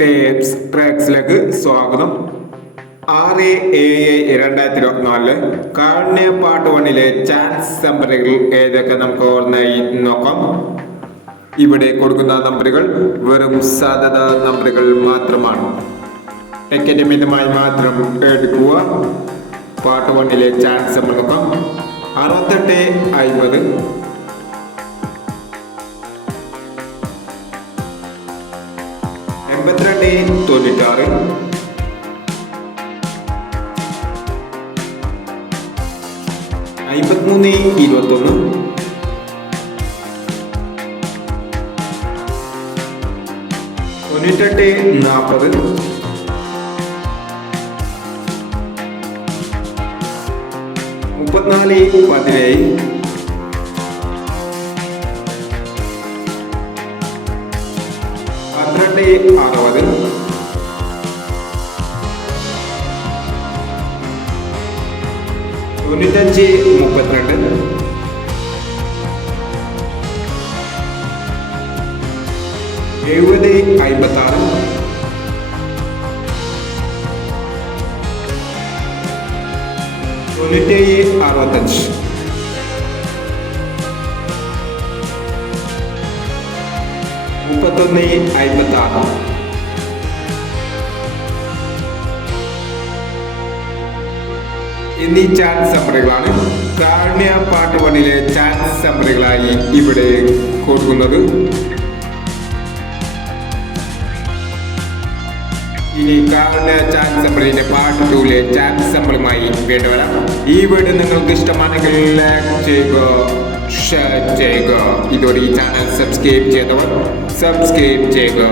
Tapes ട്രാക്സിലേക്ക് സ്വാഗതം. ആറ് ഏഴ് രണ്ടായിരത്തി ഇരുപത്തിനാലിൽ കാരുണ്യ പാട്ട് വണ്ണിലെ ചാൻസ് നമ്പറുകൾ ഏതൊക്കെ നമുക്ക് ഓർമ്മയായി നോക്കാം. ഇവിടെ കൊടുക്കുന്ന നമ്പറുകൾ വെറും സാധ്യത നമ്പറുകൾ മാത്രമാണ്. ടിക്കറ്റ് മിതമായി മാത്രം എടുക്കുക. പാട്ട് വണ്ണിലെ ചാൻസ് നമ്മൾ നോക്കാം. അറുപത്തെട്ട് അമ്പത് എൺപത്തിരണ്ട് തൊണ്ണൂറ്റാറ് അമ്പത്തിമൂന്ന് ഇരുപത്തൊന്ന്. തൊണ്ണൂറ്റെട്ട് നാൽപ്പത് മുപ്പത്തിനാല് പതിനേഴ്. പന്ത്രണ്ട് അറുപത് തൊണ്ണൂറ്റഞ്ച് മുപ്പത്തിരണ്ട്. എഴുപത് അമ്പത്തി ആറ് തൊണ്ണൂറ്റേഴ് അറുപത്തഞ്ച്. മുപ്പത്തൊന്ന് അമ്പത്തി ആറ് എന്നീ ചാൻസ് നമ്പറുകളാണ് കാർണ്യ പാട്ട് വണ്ണിലെ ചാൻസ് നമ്പറുകളായി ഇവിടെ കൊടുക്കുന്നത്. ഇനി കാരുണ്യ ചാൻസ് നമ്പറിന്റെ പാർട്ട് ടൂലെ ചാൻസ് നമ്പറുമായി വീണ്ടും വരാം. ഈ വീട് നിങ്ങൾക്ക് ഇഷ്ടമാണെങ്കിൽ ലൈക്ക് ചെയ്യുക ഷെയർ ചെയ്യുക. ഇതോടെ ഈ ചാനൽ സബ്സ്ക്രൈബ് ചെയ്തവർ സബ്സ്ക്രൈബ് ചെയ്യുക